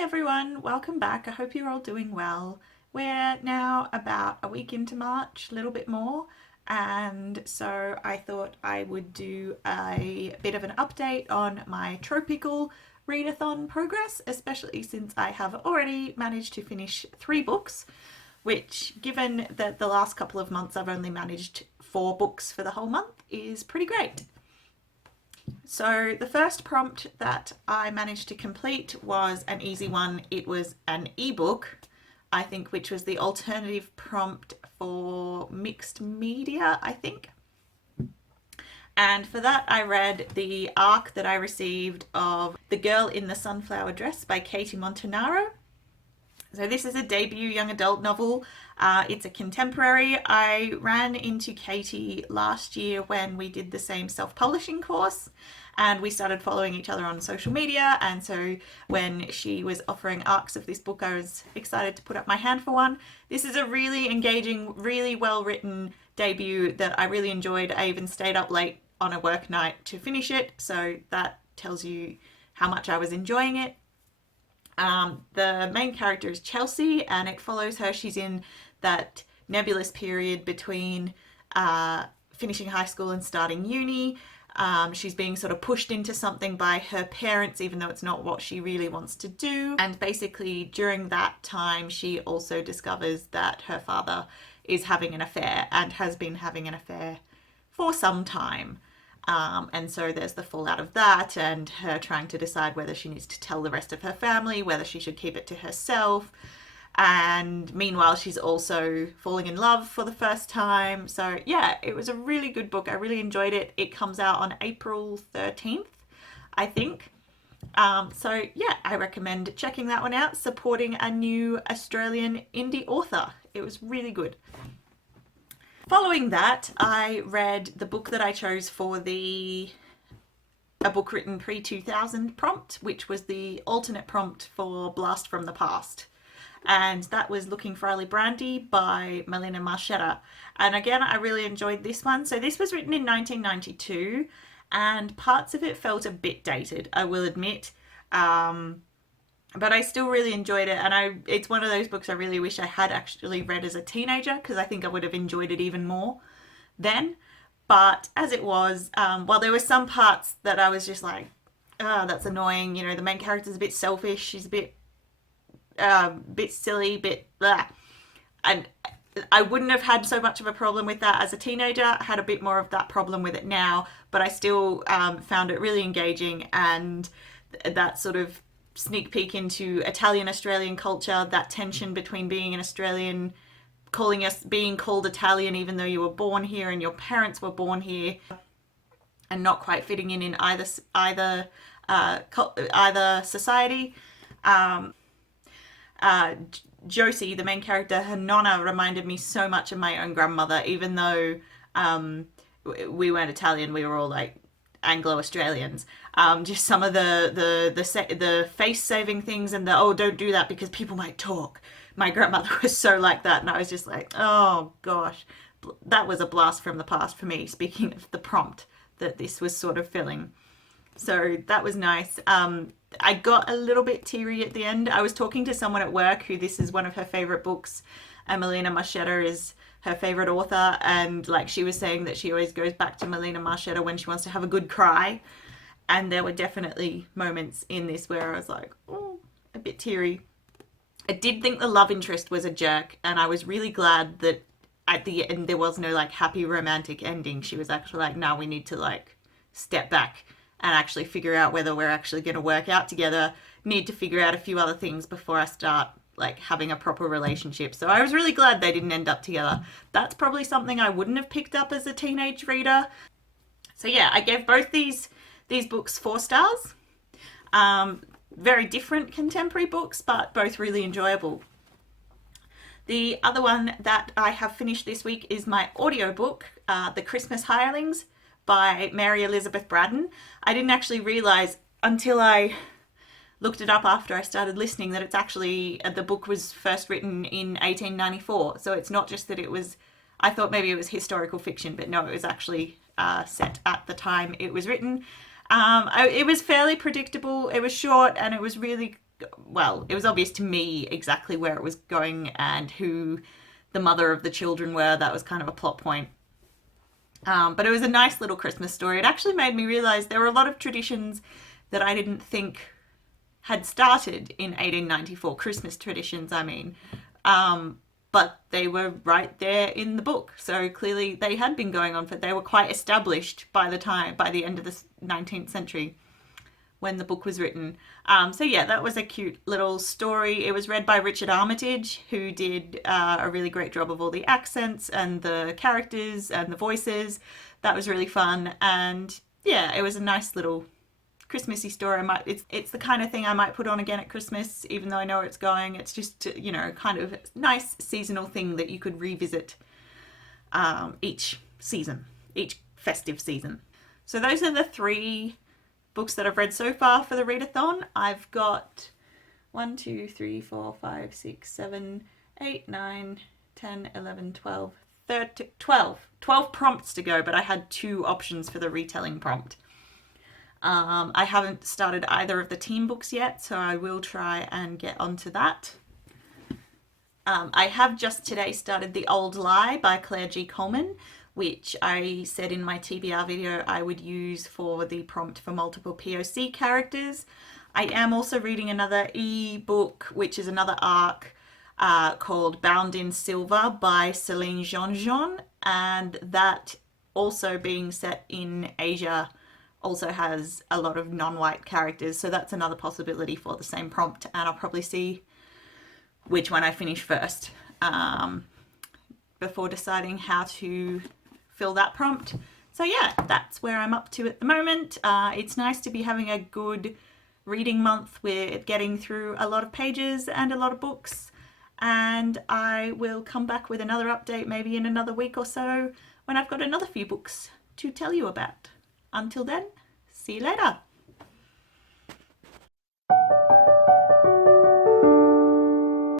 everyone, welcome back. I hope you're all doing well. We're now about a week into March, a little bit more, and so I thought I would do a bit of an update on my Trope-ical Readathon progress, especially since I have already managed to finish 3 books, which, given that the last couple of months I've only managed 4 books for the whole month, is pretty great. So the first prompt that I managed to complete was an easy one. It was an ebook, I think, which was the alternative prompt for mixed media, I think. And for that I read the arc that I received of The Girl in the Sunflower Dress by Katie Montinaro. So this is a debut young adult novel. It's a contemporary. I ran into Katie last year when we did the same self-publishing course, and we started following each other on social media, and so when she was offering arcs of this book I was excited to put up my hand for one. This is a really engaging, really well written debut that I really enjoyed. I even stayed up late on a work night to finish it, so that tells you how much I was enjoying it. The main character is Chelsea, and it follows her. She's in that nebulous period between finishing high school and starting uni. She's being sort of pushed into something by her parents, even though it's not what she really wants to do. And basically during that time she also discovers that her father is having an affair and has been having an affair for some time. And so there's the fallout of that, and her trying to decide whether she needs to tell the rest of her family, whether she should keep it to herself. And meanwhile she's also falling in love for the first time. So yeah, it was a really good book. I really enjoyed it. It comes out on April 13th, I think. So yeah, I recommend checking that one out, supporting a new Australian indie author. It was really good. Following that, I read the book that I chose for a book written pre-2000 prompt, which was the alternate prompt for Blast from the Past. And that was Looking for Alibrandi by Melina Marchetta. And again, I really enjoyed this one. So this was written in 1992, and parts of it felt a bit dated, I will admit. But I still really enjoyed it, and it's one of those books I really wish I had actually read as a teenager, because I think I would have enjoyed it even more then. But as it was, while there were some parts that I was just like, oh, that's annoying, you know, the main character's a bit selfish, she's a bit silly, bit blah. And I wouldn't have had so much of a problem with that as a teenager. I had a bit more of that problem with it now, but I still found it really engaging, and that sort of sneak peek into Italian-Australian culture, that tension between being an Australian, being called Italian even though you were born here and your parents were born here, and not quite fitting in either society. Josie, the main character, her nonna reminded me so much of my own grandmother, even though we weren't Italian, we were all like Anglo-Australians. Just some of the face-saving things, and the, oh, don't do that because people might talk. My grandmother was so like that, and I was just like, oh gosh, that was a blast from the past for me, speaking of the prompt that this was sort of filling. So that was nice. I got a little bit teary at the end. I was talking to someone at work who this is one of her favourite books, and Melina Marchetta is her favourite author, and like she was saying that she always goes back to Melina Marchetta when she wants to have a good cry. And there were definitely moments in this where I was like, oh, a bit teary. I did think the love interest was a jerk, and I was really glad that at the end there was no like happy romantic ending. She was actually like, no, we need to like step back and actually figure out whether we're actually going to work out together. Need to figure out a few other things before I start like having a proper relationship. So I was really glad they didn't end up together. That's probably something I wouldn't have picked up as a teenage reader. So yeah, I gave both these books 4 stars. Very different contemporary books, but both really enjoyable. The other one that I have finished this week is my audiobook, The Christmas Hirelings by Mary Elizabeth Braddon. I didn't actually realise until I looked it up after I started listening that it's actually, the book was first written in 1894. So it's not just that it was, I thought maybe it was historical fiction, but no, it was actually set at the time it was written. It was fairly predictable. It was short, and it was really well, it was obvious to me exactly where it was going and who the mother of the children were. That was kind of a plot point. But it was a nice little Christmas story. It actually made me realize there were a lot of traditions that I didn't think had started in 1894, Christmas traditions, I mean. But they were right there in the book. So clearly they had been going on, they were quite established by the end of the 19th century when the book was written. So yeah, that was a cute little story. It was read by Richard Armitage, who did a really great job of all the accents and the characters and the voices. That was really fun. And yeah, it was a nice little Christmassy story. It's the kind of thing I might put on again at Christmas, even though I know where it's going. It's just, you know, kind of nice seasonal thing that you could revisit each season, each festive season. So those are the 3 books that I've read so far for the Readathon. I've got 1, 2, 3, 4, 5, 6, 7, 8, 9, 10, 11, 12, 13, 12 prompts to go, but I had 2 options for the retelling prompt. I haven't started either of the team books yet, so I will try and get onto that. I have just today started The Old Lie by Claire G. Coleman, which I said in my TBR video I would use for the prompt for multiple POC characters. I am also reading another e-book, which is another arc called Bound in Silver by Celine Jeanjean, and that, also being set in Asia, also has a lot of non-white characters, so that's another possibility for the same prompt, and I'll probably see which one I finish first before deciding how to fill that prompt. So yeah, that's where I'm up to at the moment. It's nice to be having a good reading month. We're getting through a lot of pages and a lot of books, and I will come back with another update maybe in another week or so when I've got another few books to tell you about. Until then, see you later.